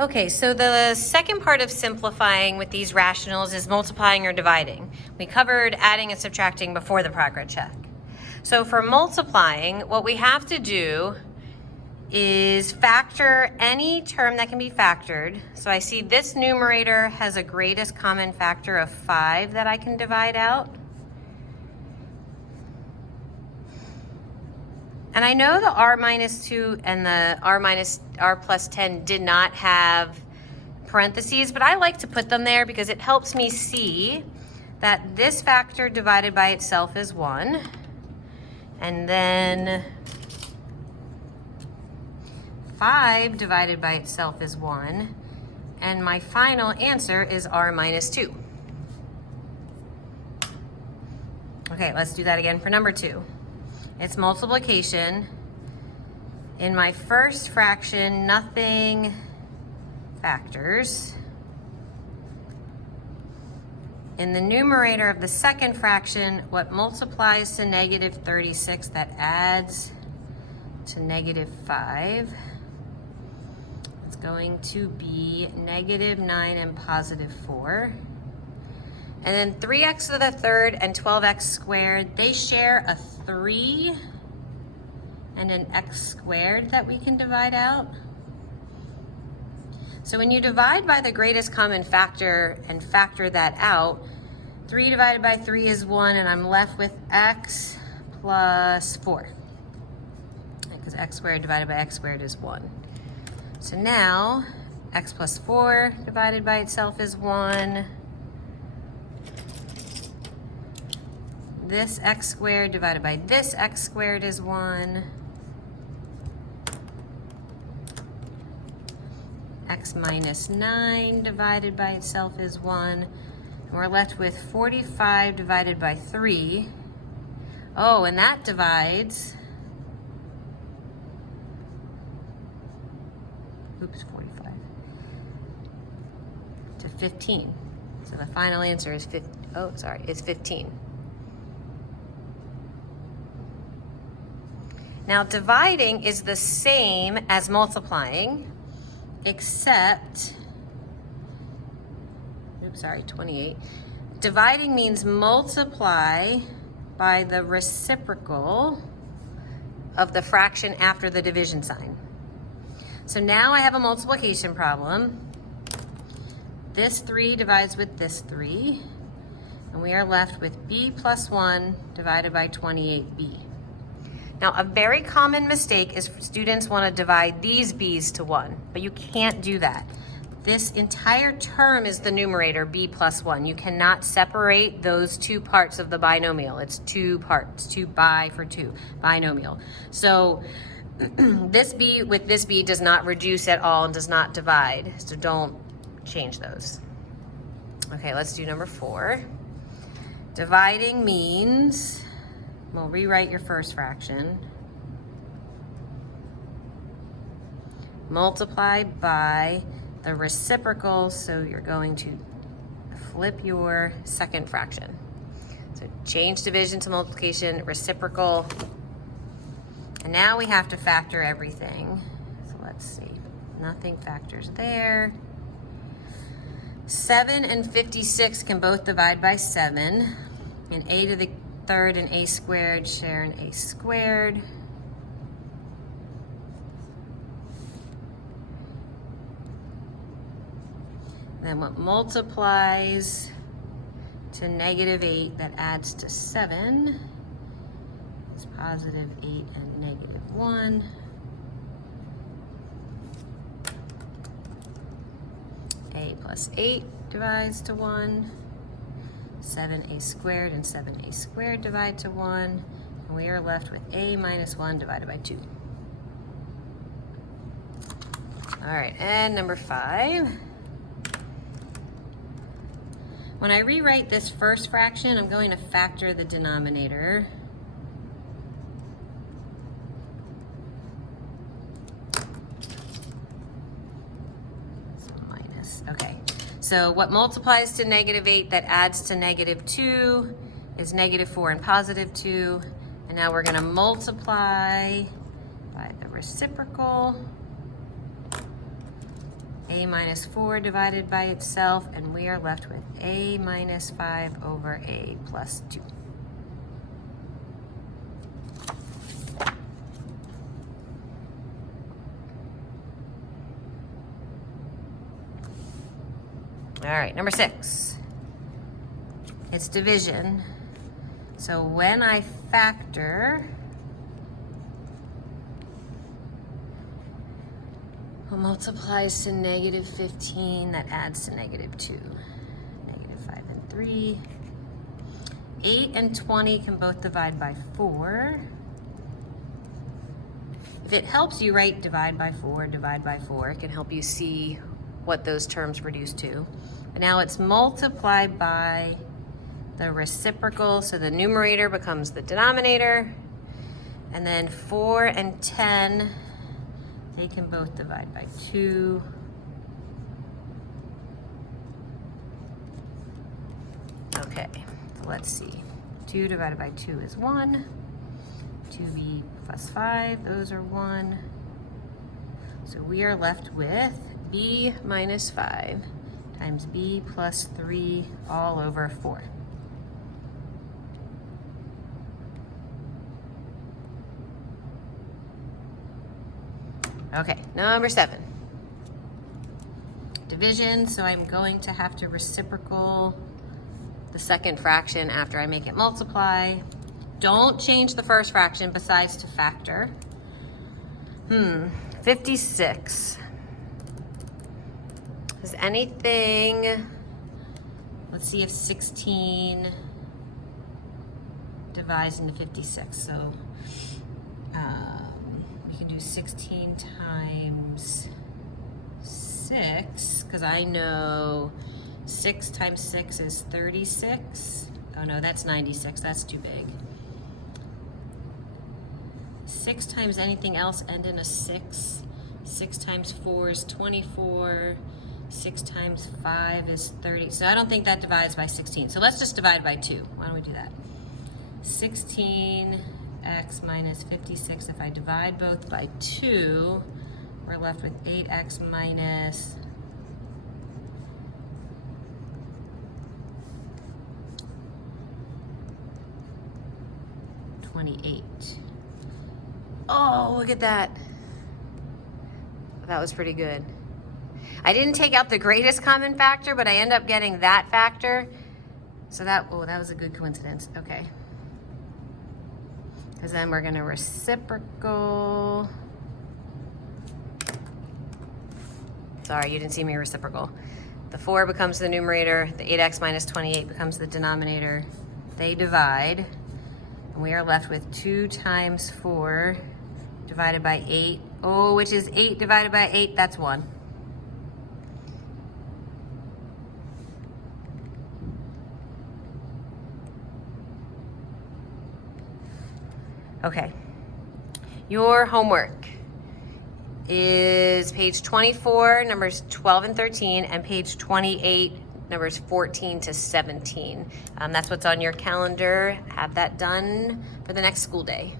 Okay, so the second part of simplifying with these rationals is multiplying or dividing. We covered adding and subtracting before the progress check. So for multiplying, what we have to do is factor any term that can be factored. So I see this numerator has a greatest common factor of 5 that I can divide out. And I know the r minus 2 and the r plus 10 did not have parentheses, but I like to put them there because it helps me see that this factor divided by itself is 1. And then 5 divided by itself is 1. And my final answer is r minus 2. Okay, let's do that again for number 2. It's multiplication. In my first fraction, nothing factors. In the numerator of the second fraction, what multiplies to negative 36 that adds to negative 5? It's going to be negative 9 and positive 4. And then 3x to the third and 12x squared, they share a 3 and an x squared that we can divide out. So when you divide by the greatest common factor and factor that out, 3 divided by 3 is 1, and I'm left with x plus 4. Because x squared divided by x squared is 1. So now, x plus 4 divided by itself is 1. This x squared divided by this x squared is 1. X minus 9 divided by itself is 1. And we're left with 45 divided by 3. Oh, and that divides, 45, to 15. So the final answer is 15. Now dividing is the same as multiplying, except, 28. Dividing means multiply by the reciprocal of the fraction after the division sign. So now I have a multiplication problem. This 3 divides with this 3, and we are left with b plus 1 divided by 28b. Now, a very common mistake is students want to divide these b's to 1, but you can't do that. This entire term is the numerator, b plus 1. You cannot separate those two parts of the binomial. It's two parts, 2 bi for 2, binomial. So this b with this b does not reduce at all and does not divide, so don't change those. Okay, let's do number 4. Dividing means, we'll rewrite your first fraction. Multiply by the reciprocal, so you're going to flip your second fraction. So change division to multiplication, reciprocal. And now we have to factor everything. So let's see, nothing factors there. 7 and 56 can both divide by 7. And a to the third and a squared share an a squared. Then what multiplies to negative 8 that adds to 7 is positive 8 and negative 1. A plus 8 divides to 1. 7a squared and 7a squared divide to 1. And we are left with a minus 1 divided by 2. All right, and number 5. When I rewrite this first fraction, I'm going to factor the denominator. So minus, okay. So what multiplies to negative 8 that adds to negative 2 is negative 4 and positive 2. And now we're going to multiply by the reciprocal. a minus 4 divided by itself, and we are left with a minus 5 over a plus 2. All right, number 6. It's division. So when I factor, what multiplies to negative 15, that adds to negative 2. Negative 5 and 3. 8 and 20 can both divide by 4. If it helps you write divide by 4, it can help you see what those terms reduce to. But now it's multiplied by the reciprocal, so the numerator becomes the denominator. And then 4 and 10, they can both divide by 2. Okay, so let's see. 2 divided by 2 is 1. 2b plus 5, those are 1. So we are left with b minus 5 times b plus 3 all over 4. Okay, number 7. Division, so I'm going to have to reciprocal the second fraction after I make it multiply. Don't change the first fraction besides to factor. 56. Is anything, let's see if 16 divides into 56. So we can do 16 times 6, because I know 6 times 6 is 36. Oh no, that's 96, that's too big. 6 times anything else end in a 6. 6 times 4 is 24. 6 times 5 is 30. So I don't think that divides by 16. So let's just divide by 2. Why don't we do that? 16x minus 56. If I divide both by 2, we're left with 8x minus 28. Oh, look at that. That was pretty good. I didn't take out the greatest common factor, but I end up getting that factor. So that was a good coincidence. Okay. Because then we're going to reciprocal. Sorry, you didn't see me reciprocal. The 4 becomes the numerator. The 8x minus 28 becomes the denominator. They divide. And we are left with 2 times 4 divided by 8. Oh, which is 8 divided by 8? That's 1. Okay. Your homework is page 24, numbers 12 and 13, and page 28, numbers 14 to 17. That's what's on your calendar. Have that done for the next school day.